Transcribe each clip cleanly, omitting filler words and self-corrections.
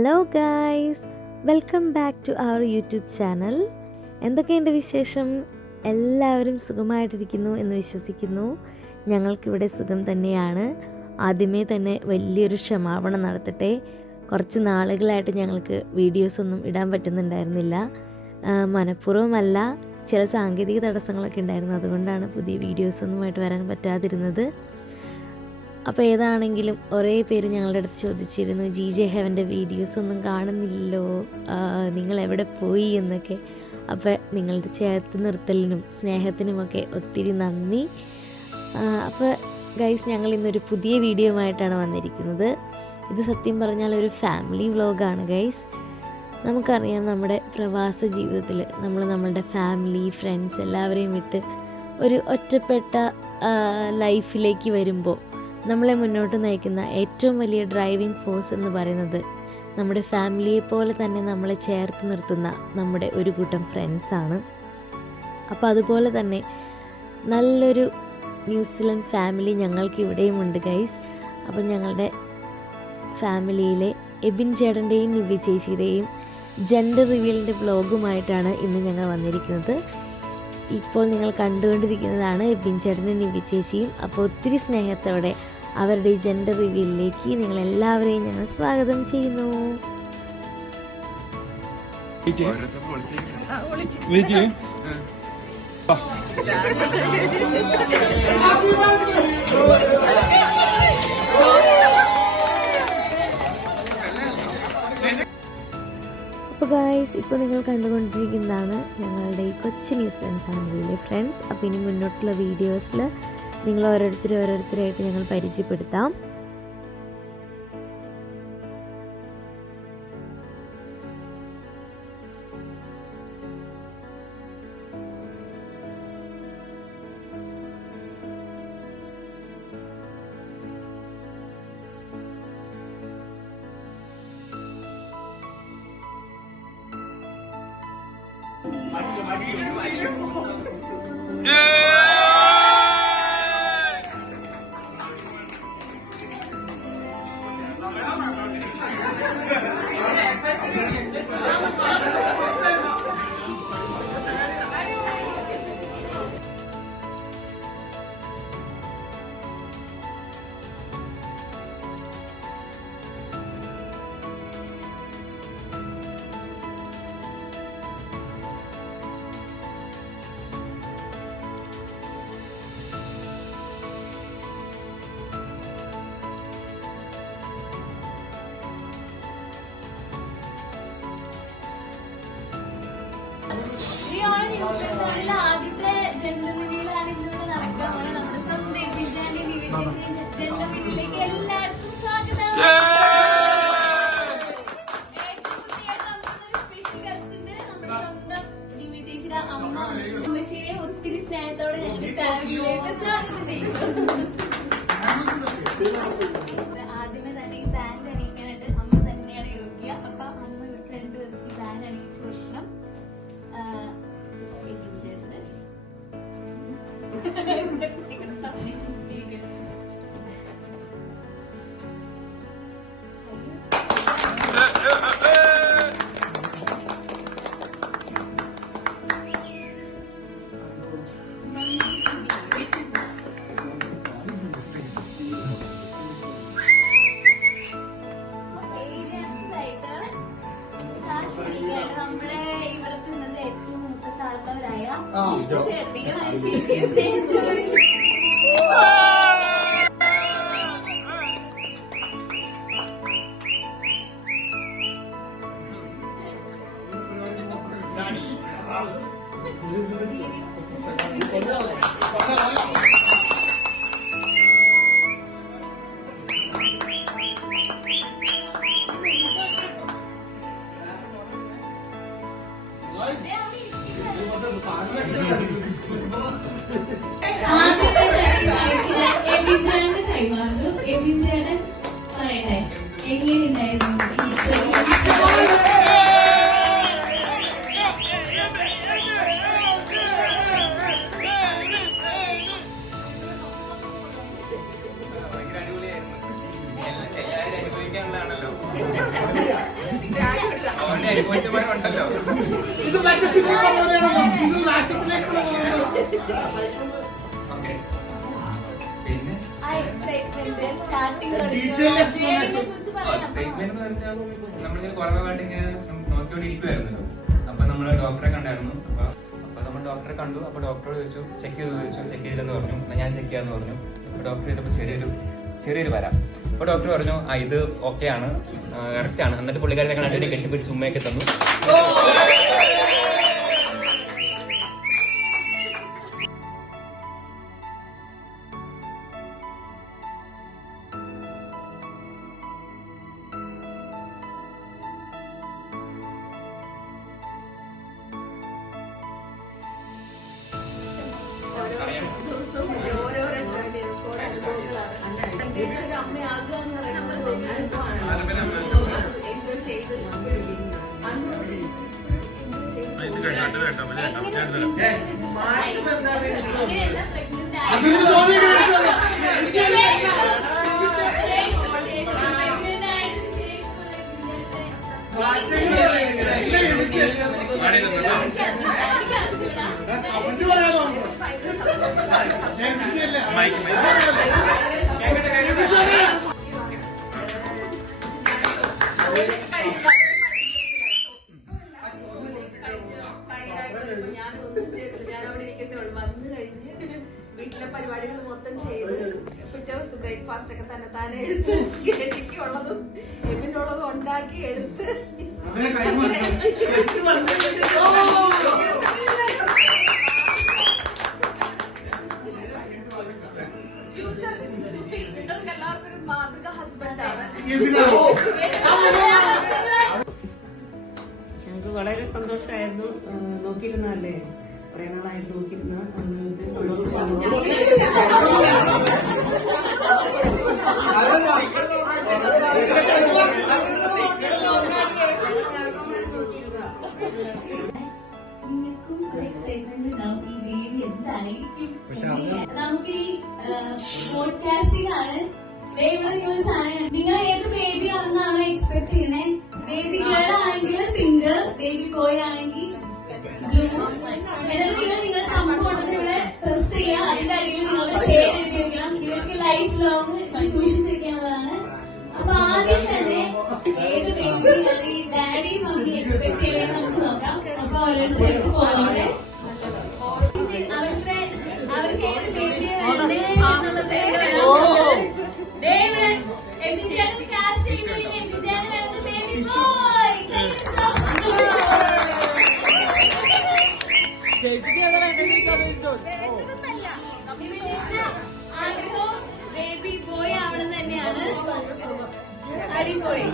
Hello guys, welcome back to our YouTube channel. എന്തൊക്കെയുണ്ട് വിശേഷം? എല്ലാവരും സുഖമായിട്ടിരിക്കുന്നു എന്ന് വിശ്വസിക്കുന്നു. ഞങ്ങൾക്കിവിടെ സുഖം തന്നെയാണ്. ആദ്യമേ തന്നെ വലിയൊരു ക്ഷമാപണം നടത്തട്ടെ. കുറച്ച് നാളുകളായിട്ട് ഞങ്ങൾക്ക് വീഡിയോസൊന്നും ഇടാൻ പറ്റുന്നുണ്ടായിരുന്നില്ല. മനഃപൂർവ്വമല്ല, ചില സാങ്കേതിക തടസ്സങ്ങളൊക്കെ ഉണ്ടായിരുന്നു. അതുകൊണ്ടാണ് പുതിയ വീഡിയോസൊന്നുമായിട്ട് വരാൻ പറ്റാതിരുന്നത്. അപ്പോൾ ഏതാണെങ്കിലും കുറേ പേര് ഞങ്ങളുടെ അടുത്ത് ചോദിച്ചിരുന്നു, GJ Heavenൻ്റെ വീഡിയോസൊന്നും കാണുന്നില്ലല്ലോ, നിങ്ങൾ എവിടെ പോയി എന്നൊക്കെ. അപ്പോൾ നിങ്ങളുടെ ചേർത്ത് നിർത്തലിനും സ്നേഹത്തിനുമൊക്കെ ഒത്തിരി നന്ദി. അപ്പോൾ ഗൈസ്, ഞങ്ങൾ ഇന്നൊരു പുതിയ വീഡിയോയുമായിട്ടാണ് വന്നിരിക്കുന്നത്. ഇത് സത്യം പറഞ്ഞാൽ ഒരു ഫാമിലി വ്ലോഗാണ് ഗൈസ്. നമുക്കറിയാം, നമ്മുടെ പ്രവാസ ജീവിതത്തിൽ നമ്മളുടെ ഫാമിലി, ഫ്രണ്ട്സ് എല്ലാവരെയും വിട്ട് ഒരു ഒറ്റപ്പെട്ട ലൈഫിലേക്ക് വരുമ്പോൾ നമ്മളെ മുന്നോട്ട് നയിക്കുന്ന ഏറ്റവും വലിയ ഡ്രൈവിംഗ് ഫോഴ്സ് എന്ന് പറയുന്നത് നമ്മുടെ ഫാമിലിയെ പോലെ തന്നെ നമ്മളെ ചേർത്ത് നിർത്തുന്ന നമ്മുടെ ഒരു കൂട്ടം ഫ്രണ്ട്സാണ്. അപ്പോൾ അതുപോലെ തന്നെ നല്ലൊരു ന്യൂസിലൻഡ് ഫാമിലി ഞങ്ങൾക്ക് ഇവിടെയുമുണ്ട് ഗൈസ്. അപ്പോൾ ഞങ്ങളുടെ ഫാമിലിയിലെ എബിൻ ചേട്ടൻ്റെയും നിവ്യ ചേച്ചിയുടെയും ജെൻഡർ റിവീലിൻ്റെ വ്ലോഗുമായിട്ടാണ് ഇന്ന് ഞങ്ങൾ വന്നിരിക്കുന്നത്. ഇപ്പോൾ നിങ്ങൾ കണ്ടുകൊണ്ടിരിക്കുന്നതാണ് എബിൻ ചേട്ടനും നിവ്യ ചേച്ചിയും. അപ്പോൾ ഒത്തിരി സ്നേഹത്തോടെ അവരുടെ ഈ ജെൻഡർ റിവീലിലേക്ക് നിങ്ങളെല്ലാവരെയും ഞങ്ങൾ സ്വാഗതം ചെയ്യുന്നു. അപ്പോൾ ഗായ്സ്, ഇപ്പോൾ നിങ്ങൾ കണ്ടുകൊണ്ടിരിക്കുന്നതാണ് ഞങ്ങളുടെ ഈ കൊച്ചു ന്യൂസിലൻഡ് ഫാമിലിയിലെ ഫ്രണ്ട്സ്. അപ്പോൾ ഇനി മുന്നോട്ടുള്ള വീഡിയോസിൽ നിങ്ങൾ ഓരോരുത്തരായിട്ട് ഞങ്ങൾ പരിചയപ്പെടുത്താം. ആദ്യത്തെ ജെൻഡർ റിവീലാണ് ഇന്നിവിടെ നടക്കുന്നത്. നമ്മുടെ സ്വന്തം എബിജാന്റെ ജെൻഡർ റിവീലിലേക്ക് എല്ലാവർക്കും സ്വാഗതം. സ്പെഷ്യൽ ഗസ്റ്റ് ഉണ്ട്, നമ്മുടെ സ്വന്തം ദിവ്യ ചേച്ചിയുടെ അമ്മ ഉമ്മച്ചിയെ ഒത്തിരി സ്നേഹത്തോടെ ഞങ്ങൾ ഫാമിലിയിലേക്ക് സ്വാഗതം ചെയ്യുന്നു. ആദ്യമേ തന്നെ ഈ ബാൻഡ് അണിയിക്കാനായിട്ട് അമ്മ തന്നെയാണ് യോഗ്യ. അപ്പൊ അമ്മ രണ്ടുപേർക്ക് ഈ ബാൻഡ് അണിയിച്ചു കൊടുക്കണം. നമ്മുടെ ഇവിടെ തിന്നത് ഏറ്റവും മൂത്ത താഴ്ന്നവരായ എബിജാന്റെ കൈമാറുന്നു. എബിജാടൻ പറയട്ടെ, എങ്ങനെയുണ്ടായിരുന്നു? എല്ലാവരും അനുഭവിക്കാനുള്ളതാണല്ലോ. അനുഭവിച്ചവരുണ്ടല്ലോ. പിന്നെ എക്സൈറ്റ്മെന്റ് എന്ന് പറഞ്ഞാൽ നമ്മളിങ്ങനെ കുറെ നാളായിട്ട് ഇങ്ങനെ നോക്കിക്കൊണ്ടിരിക്കുവായിരുന്നല്ലോ. അപ്പൊ നമ്മള് ഡോക്ടറെ കണ്ടായിരുന്നു. അപ്പൊ നമ്മൾ ഡോക്ടറെ കണ്ടു. അപ്പൊ ഡോക്ടറോട് ചോദിച്ചു, ചെക്ക് ചെയ്തില്ലെന്ന് പറഞ്ഞു. ഞാൻ ചെക്ക് ചെയ്യാന്ന് പറഞ്ഞു. അപ്പൊ ഡോക്ടർ ചെയ്തപ്പോ ചെറിയൊരു വരാം. അപ്പൊ ഡോക്ടർ പറഞ്ഞു ഇത് ഓക്കെ ആണ്, കറക്റ്റ് ആണ്. എന്നിട്ട് പുള്ളിക്കാരെ കണ്ടിട്ട് കെട്ടിപ്പിടിച്ച് ഉമ്മയൊക്കെ തന്നു. വീട്ടിലെ പരിപാടികൾ മൊത്തം ചെയ്ത് പിറ്റേ ദിവസം ബ്രേക്ക്ഫാസ്റ്റ് ഒക്കെ തന്നെ എടുത്ത് എനിക്കുള്ളതും എമ്മിനുള്ളതും ഉണ്ടാക്കി എടുത്ത് ഫ്യൂച്ചർ നിങ്ങൾക്ക് എല്ലാവർക്കും ഒരു മാതൃക ഹസ്ബൻഡാണ്. ഞങ്ങൾക്ക് വളരെ സന്തോഷമായിരുന്നു. നോക്കിയിരുന്നല്ലേ, കുറെ നാളായിട്ട് നോക്കിയിരുന്ന നിങ്ങൾക്കും ഒരു എക്സൈറ്റ്മെന്റ് ഉണ്ടാവും ഈ ബേബി എന്താണെങ്കിലും. നമുക്ക് ഈ പോഡ്കാസ്റ്റിംഗ് ആണ്. നിങ്ങൾ ഏത് ബേബി ആണെന്നാണോ എക്സ്പെക്ട് ചെയ്യുന്നത്? ബേബി ഗേൾ ആണെങ്കിൽ പിങ്ക്, ബേബി ബോയ് ആണെങ്കിൽ ബ്ലൂ. എന്നിട്ട് നിങ്ങളുടെ കമ്പോർട്ടിൽ ഇവിടെ പ്രസ് ചെയ്യുക. അതിന്റെ അടിയിൽ നിങ്ങളുടെ പേര് എഴുതി വെക്കണം. ഇവർക്ക് ലൈഫ് ലോങ് സൂക്ഷിച്ചിരിക്കുന്നതാണ്. അപ്പൊ ആദ്യം തന്നെ ഏത് ബേബിയാണ് ഈ ഡാഡി മമ്മി എക്സ്പെക്ട് ചെയ്യുന്നത് നമുക്ക് നോക്കാം. അപ്പൊ ഓരോരുത്തർക്ക് പോകട്ടെ. അവർക്ക് ഏത് ബേബിയാണ് കാസ്റ്റ് ചെയ്ത് ബേബി ബോയ്. ആഗ്രഹവും ബേബി ബോയ് ആവണം തന്നെയാണ്. അടിപൊളി.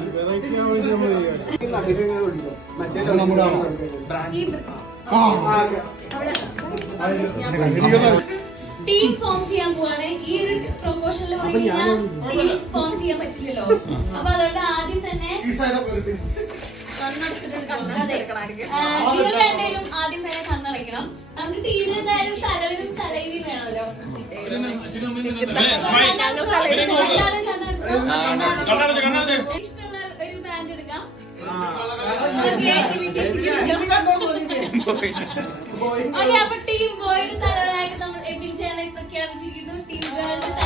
ടീം ഫോം ചെയ്യാൻ പോവാണ്. ഈ ഒരു പ്രൊപ്പോഷനിൽ പോയി കഴിഞ്ഞാൽ ടീം ഫോം ചെയ്യാൻ പറ്റില്ലല്ലോ. അപ്പൊ അതുകൊണ്ട് ആദ്യം തന്നെ നിങ്ങൾ രണ്ടുപേരും ആദ്യം തന്നെ കണ്ണടയ്ക്കണം. നമുക്ക് ടീമിൽ എന്തായാലും തലവനും തലയിലും വേണമല്ലോ. ഇഷ്ടമുള്ള ഒരു ബാൻഡ് എടുക്കാം. ഓക്കെ, അപ്പൊ ടീം ബോയുടെ തലവനായിട്ട് നമ്മൾ എബിൻചാനെ പ്രഖ്യാപിച്ചിരിക്കുന്നു. ടീം ഗേളിന്റെ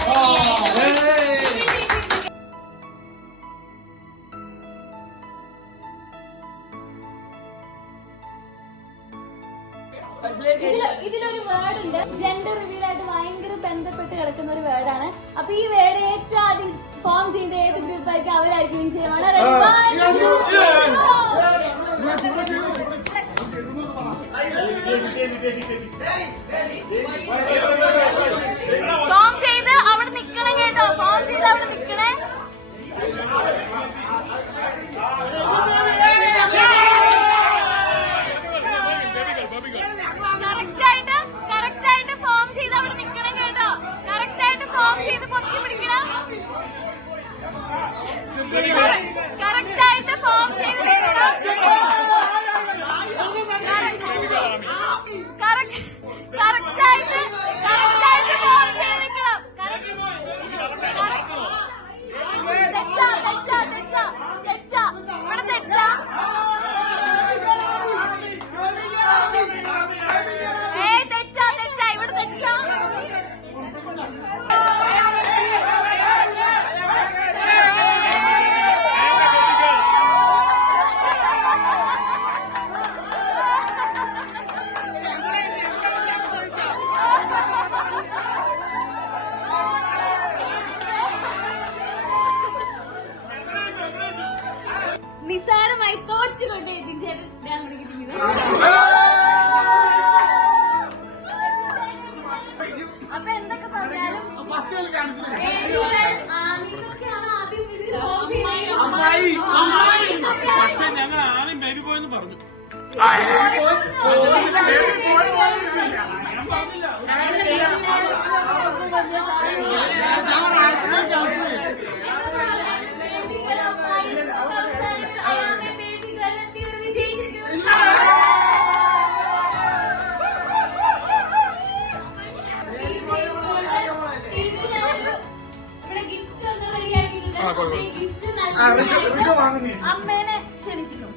ഇതിലൊരു വേർഡ് ഉണ്ട്. ജെൻഡർ റിവീൽ ആയിട്ട് ഭയങ്കര ബന്ധപ്പെട്ട് കിടക്കുന്ന ഒരു വേർഡാണ്. അപ്പൊ ഈ വേർഡ് ഏറ്റവും ആദ്യം ഫോം ചെയ്ത ഏത് ഗ്രൂപ്പായിരിക്കും അവരായിരിക്കും വിൻ ചെയ്യുവാണ്. ഫോം ചെയ്ത് അവിടെ നിക്കണം കേട്ടോ. ഫോം ചെയ്ത് അവിടെ നിക്കണേ. കറക്റ്റായിട്ട് ഫോം ചെയ്ത് അവിടെ നിക്കണം കേട്ടോ. കറക്റ്റായിട്ട് ഫോം ചെയ്ത് പൊക്കി പിടിക്കണം. കറക്റ്റായിട്ട് ഫോം ചെയ്ത് നിക്കണം. കറക്റ്റായിട്ട് എന്തൊക്കെ പറഞ്ഞാലും ആമീനൊക്കെയാണ് ആദ്യം ഇത് ഫോം ചെയ്യുന്നത്. പക്ഷെ ഞങ്ങൾ ആദ്യം ബേബി ബോയ് എന്ന് പറഞ്ഞു. അമ്മേനെ ക്ഷണിക്കുന്നു.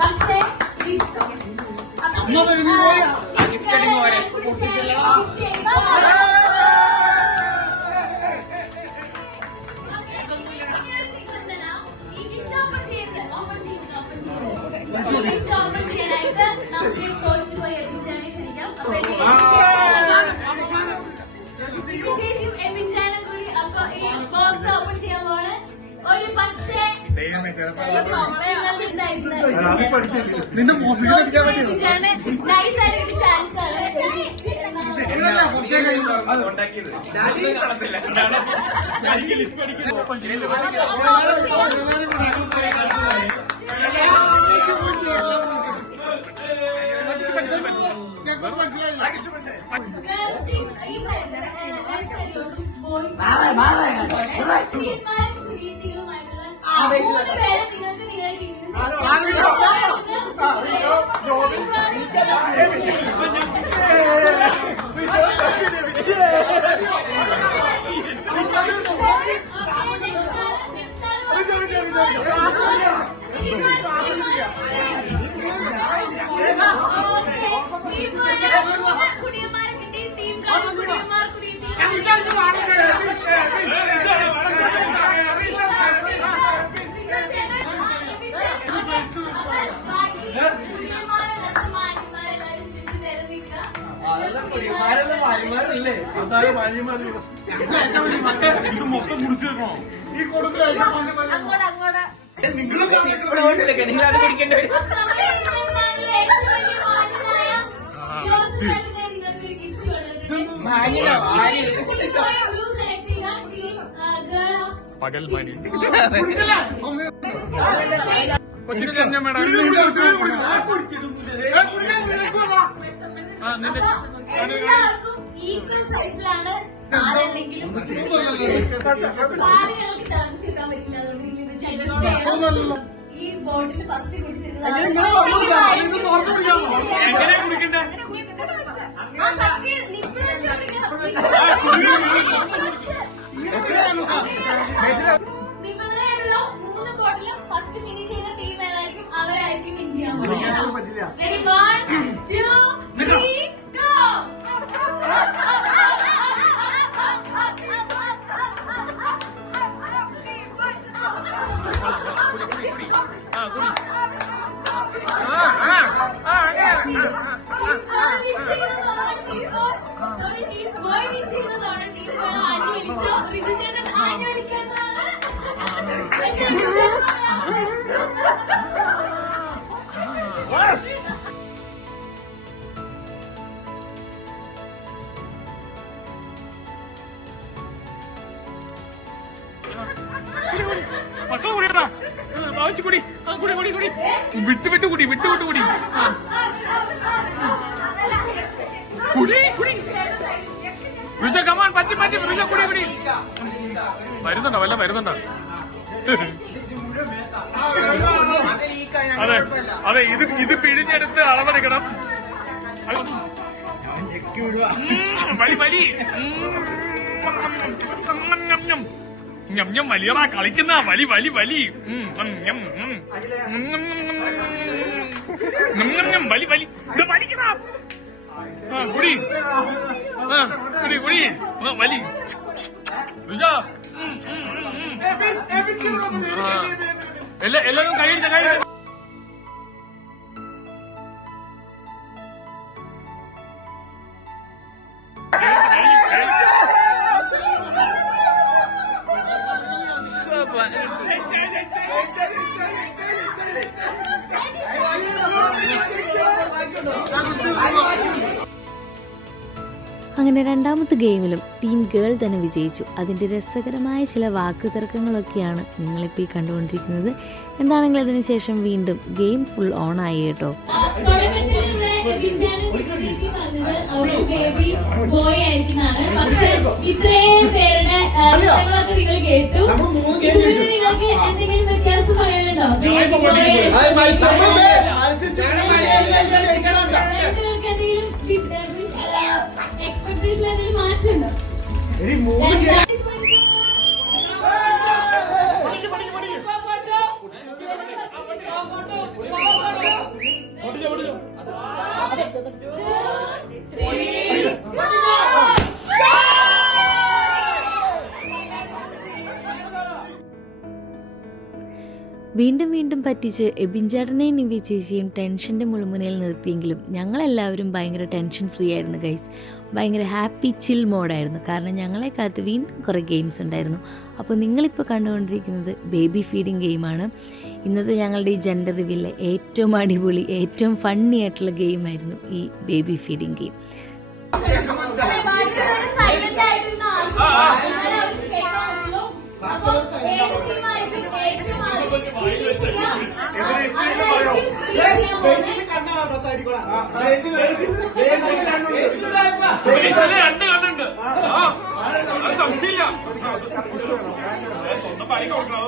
പക്ഷേ ഒരു പക്ഷേ നിന്റെ മോസിക്കാൻ പറ്റിയത് നൈസായിട്ട് ചാൻസ് ആണ്. ഗേൾസ് ടീം ഈ സൈഡിലോട്ടും ബോയ്സ് ടീമുമായിട്ടുള്ള 3 പേരെ നിങ്ങൾക്ക് നിങ്ങളുടെ ടീമിന് കുടിയന്മാരെ കിട്ടി ടീം കുടിയന്മാർ കുടി മാന്യന്മാരെല്ലാരും ചുറ്റും നിരന്നിക്കുക. ഇത് മൊത്തം കുടിച്ചേക്കണോ? ഈ കൊടുക്കുക നിങ്ങളും നിങ്ങളത് കുടിക്കേണ്ടി വരും. അപ്പൊ നമ്മുടെ ഈ ചാനലിലെ ഏറ്റവും വലിയ മാന്യനായ ജോസഫേട്ടനെ നിങ്ങൾക്കൊരു ഗിഫ്റ്റ് ബ്ലൂ സെലക്ട് ചെയ്യാൻ ടീം ഗേൾ പകൽ മണി എല്ലാവർക്കും ഈക്വൽ സൈസിലാണ് ആരെല്ലെങ്കിലും കാര്യങ്ങൾക്ക് താമസിക്കാൻ പറ്റില്ല. അതുകൊണ്ട് ഈ ബോട്ടിൽ ഫസ്റ്റ് കുടിച്ചിരുന്നത് എങ്ങനെ കുടിക്കണ്ടേ? നിങ്ങളുടെയുള്ള 3 ബോട്ടിലും ഫസ്റ്റ് ഫിനിഷ് ചെയ്യുന്ന ടീം ഏതായിരിക്കും അവരായിരിക്കും വിൻ ചെയ്യാൻ പോകുന്നത്. Ready? 1, 2, 3, go! മക്കളെ കുടിയടാ, വാങ്ങിച്ചു കുടി. കുടി കുടി കുടി, വിട്ട് വിട്ട് കുടി, വിട്ട് വിട്ട് കുടി. കുടി കുടി രുച, കമാൻ, പറ്റി പറ്റി രുച, കുടി കുടി. വരുന്നുണ്ടോ? വല്ല വരുന്നുണ്ടോ? അതെ അതെ, ഇത് പിഴിഞ്ഞെടുത്ത് അളവെടുക്കണം. വലി വലി ഞം വലിയറാ കളിക്കുന്ന വലി വലി വലി വലി വലി ഇത് വലിക്കുന്ന കുടി കുടി കുടി വലി എല്ലാരും കഴിച്ച കഴിച്ച അങ്ങനെ രണ്ടാമത്തെ ഗെയിമിലും ടീം ഗേൾ തന്നെ വിജയിച്ചു. അതിൻ്റെ രസകരമായ ചില വാക്കുതർക്കങ്ങളൊക്കെയാണ് നിങ്ങളിപ്പോൾ ഈ കണ്ടുകൊണ്ടിരിക്കുന്നത്. എന്താണെങ്കിലും അതിനുശേഷം വീണ്ടും ഗെയിം ഫുൾ ഓൺ ആയി കേട്ടോ. ബേബി ബോയ് ആയിരിക്കുന്നതാണ്. പക്ഷെ ഇത്രയും പേരുടെ ഇഷ്ടങ്ങളൊക്കെ നിങ്ങൾ കേട്ടു. ഇതിൽ നിങ്ങൾക്ക് എന്തെങ്കിലും വ്യത്യാസം പറയാനുണ്ടോ? ബേബി ബോയ് എക്സ്പെക്ടേഷൻ എന്തെങ്കിലും മാറ്റമുണ്ടോ? വീണ്ടും വീണ്ടും പറ്റിച്ച് എബിൻചേട്ടനെയും നിവ്യ ചേച്ചിയും ടെൻഷൻ്റെ മുൾമുനയിൽ നിർത്തിയെങ്കിലും ഞങ്ങളെല്ലാവരും ഭയങ്കര ടെൻഷൻ ഫ്രീ ആയിരുന്നു ഗൈസ്. ഭയങ്കര ഹാപ്പി ചിൽ മോഡായിരുന്നു. കാരണം ഞങ്ങളെ കാത്ത് വീണ്ടും കുറേ ഗെയിംസ് ഉണ്ടായിരുന്നു. അപ്പോൾ നിങ്ങളിപ്പോൾ കണ്ടുകൊണ്ടിരിക്കുന്നത് ബേബി ഫീഡിങ് ഗെയിമാണ്. ഇന്നത്തെ ഞങ്ങളുടെ ഈ ജെൻഡർ റിവീലിലെ ഏറ്റവും അടിപൊളി ഏറ്റവും ഫണ്ണി ആയിട്ടുള്ള ഗെയിമായിരുന്നു ഈ ബേബി ഫീഡിങ് ഗെയിം. രണ്ട് കണ്ടുണ്ട്. സംശയമില്ല. സ്വന്തം പണി കൊടുക്കണം.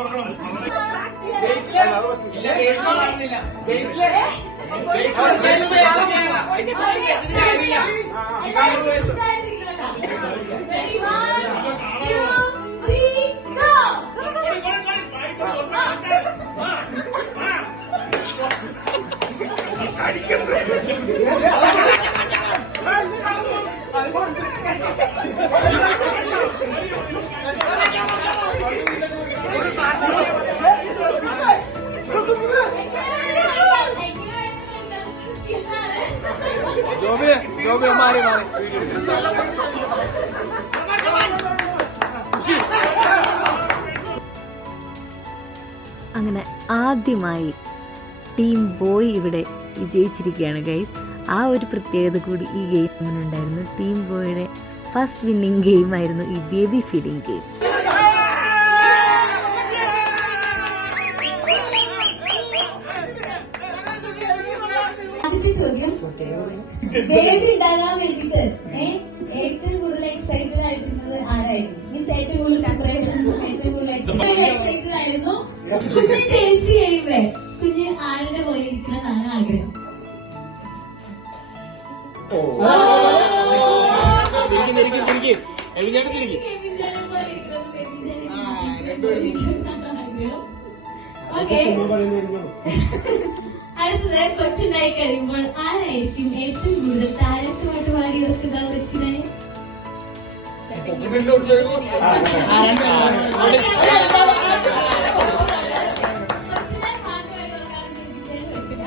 അങ്ങനെ ആദ്യമായി ടീം ബോയ് ഇവിടെ വിജയിച്ചിരിക്കുകയാണ് ഗൈസ്. ആ ഒരു പ്രത്യേകത കൂടി ഈ ഗെയിമിനുണ്ടായിരുന്നു. ടീം ബോയുടെ ഫസ്റ്റ് വിന്നിങ് ഗെയിമായിരുന്നു ഈ ബേബി ഫീഡിങ് ഗെയിം. ആദ്യത്തെ ചോദ്യം, ബേബി ഉണ്ടാകാൻ വേണ്ടിട്ട് ഏറ്റവും കൂടുതൽ എക്സൈറ്റഡ് ആയിട്ടുള്ളത് ആരായിരുന്നു? മീൻസ് ഏറ്റവും കൂടുതൽ പ്രിപ്പറേഷൻസും ഏറ്റവും കൂടുതൽ എക്സൈറ്റഡ് ആയിരുന്നു. കുഞ്ഞ് ജനിച്ചു കഴിയുമ്പേ കുഞ്ഞ് ആരുടെ പോലെ ഇരിക്കണമെന്നാണ് ആഗ്രഹം? ഓക്കെ, അടുത്തത് കൊച്ചുണ്ടായി കഴിയുമ്പോൾ ആരായിരിക്കും ഏറ്റവും കൂടുതൽ താരട്ടുപാട്ട് പാടി ഓർക്കുക? കൊച്ചിനെ കൊച്ചിനെ പാട്ട് പാടി ഓർക്കാറുണ്ട്. പറ്റില്ല.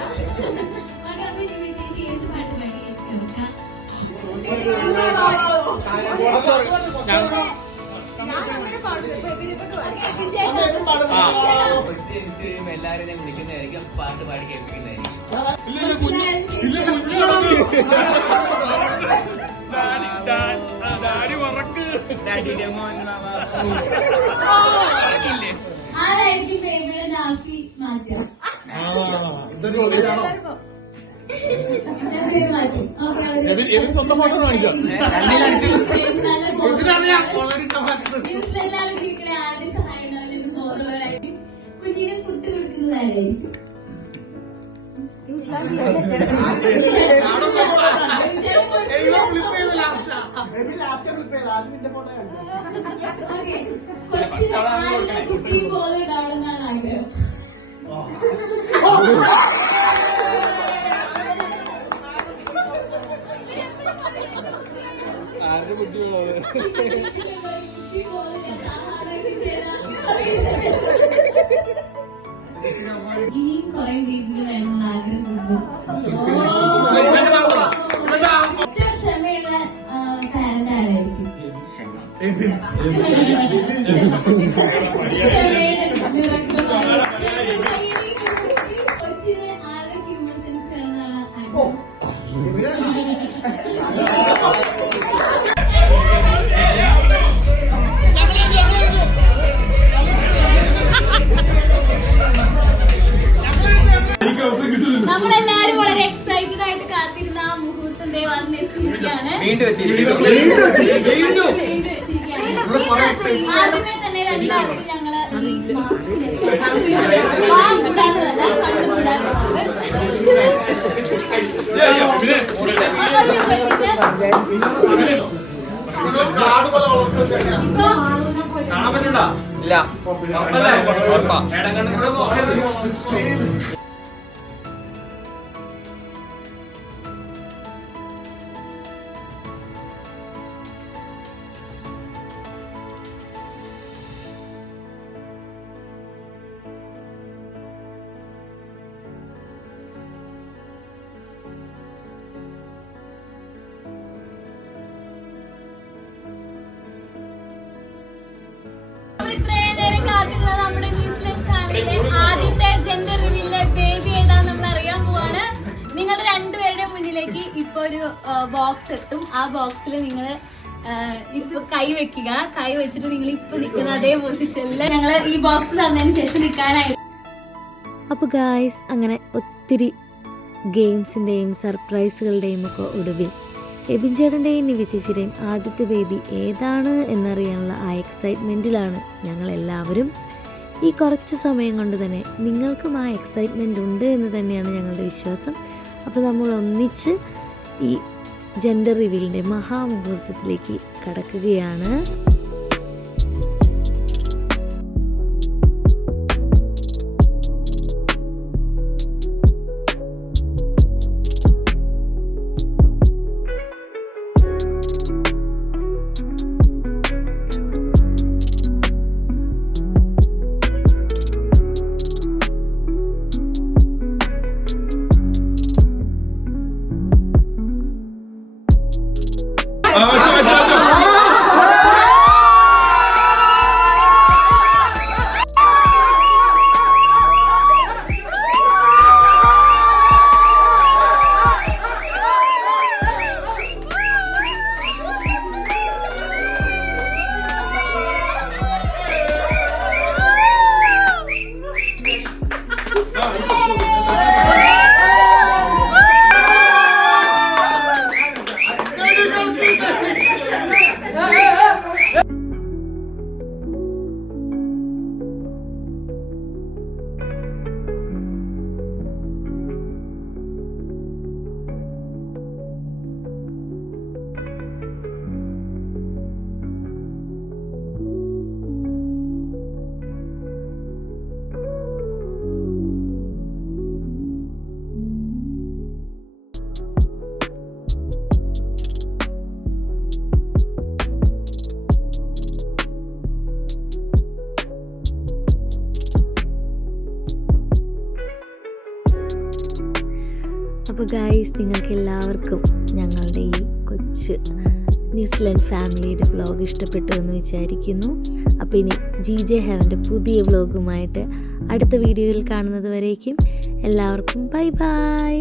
ഓക്കെ, അപ്പൊ ജിമ്മി ചേച്ചി ഏത് പാട്ട് പാടി ഓർക്കാം? കൊച്ചു ജനിച്ചു കഴിയുമ്പോ എല്ലാരും ഞാൻ വിളിക്കുന്നതായിരിക്കും, പാട്ട് പാടി കേൾപ്പിക്കുന്നതായിരിക്കും. ആരായിരിക്കും ബേബിയുടെ നാപ്പി മാറ്റുക? സ്വന്തം ഫോട്ടോ കാണിക്കാം. എല്ലാവരും കേൾക്കണേ ആരുടെയും സഹായം ഉണ്ടാവില്ല. ഫോളോവറായിരിക്കും. കുഞ്ഞിനെ ഫുഡ് കൊടുക്കുന്നതായിരിക്കും. കൊച്ചിന് ആരുടെ കുട്ടി പോലെ ഉണ്ടാവണമെന്നാണ് ആഗ്രഹം? ആരുടെ ബുദ്ധിയുള്ളത്? ഇനിയും കുറെ ബേബികൾ വേണമെന്ന് ആഗ്രഹമുണ്ട്. ഏറ്റവും ക്ഷമയുള്ള പാരന്റ് ആരായിരിക്കും? കൊച്ചിന് ആരുടെ ഹ്യൂമൻ സെൻസ് വേണമെന്നാണ് ആഗ്രഹം? ആദ്യമേ തന്നെ രണ്ടാൾക്കും ഞങ്ങള് ഈ മാസം കൂടാനുള്ളതല്ല, കണ്ണു കൂടാനുള്ളത്. കാട് പോലെ വളർച്ച കാണാൻ പറ്റണ്ട ഇല്ല ഇത്രയും നേരം കാത്തിരുന്ന നമ്മുടെ ന്യൂസിലൻഡ് ഫാമിലിയിലെ ആദ്യത്തെ ജെൻഡർ റിവീലിലെ ബേബി ഏതാന്ന് നമ്മൾ അറിയാൻ പോവാണ്. നിങ്ങളുടെ രണ്ടുപേരുടെ മുന്നിലേക്ക് ഇപ്പൊ ഒരു ബോക്സ് എത്തും. ആ ബോക്സിൽ നിങ്ങൾ ഇപ്പൊ കൈ വെക്കുക. കൈ വെച്ചിട്ട് നിങ്ങൾ ഇപ്പൊ നിൽക്കുന്ന അതേ പൊസിഷനിൽ ഞങ്ങൾ ഈ ബോക്സ് തന്നതിന് ശേഷം നിൽക്കാനായിട്ട്. അപ്പോൾ ഗായ്സ്, അങ്ങനെ ഒത്തിരി ഗെയിംസിൻ്റെയും സർപ്രൈസുകളുടെയും ഒക്കെ ഒടുവിൽ എബിൻ ചേട്ടൻ്റെയും നിവി ചേച്ചിയുടെയും ആദ്യത്തെ ബേബി ഏതാണ് എന്നറിയാനുള്ള ആ എക്സൈറ്റ്മെൻറ്റിലാണ് ഞങ്ങളെല്ലാവരും. ഈ കുറച്ച് സമയം കൊണ്ട് തന്നെ നിങ്ങൾക്കും ആ എക്സൈറ്റ്മെൻ്റ് ഉണ്ട് എന്ന് തന്നെയാണ് ഞങ്ങളുടെ വിശ്വാസം. അപ്പോൾ നമ്മൾ ഒന്നിച്ച് ഈ ജെൻഡർ റിവീലിൻ്റെ മഹാമുഹൂർത്തത്തിലേക്ക് കടക്കുകയാണ്. അപ്പോൾ ഗൈസ്, നിങ്ങൾക്ക് എല്ലാവർക്കും ഞങ്ങളുടെ ഈ കൊച്ച് ന്യൂസിലൻഡ് ഫാമിലിയുടെ വ്ലോഗ് ഇഷ്ടപ്പെട്ടു എന്ന് വിചാരിക്കുന്നു. അപ്പോൾ ഇനി GJ Heavenൻ്റെ പുതിയ വ്ലോഗുമായിട്ട് അടുത്ത വീഡിയോയിൽ കാണുന്നത് വരേക്കും എല്ലാവർക്കും ബൈ ബൈ.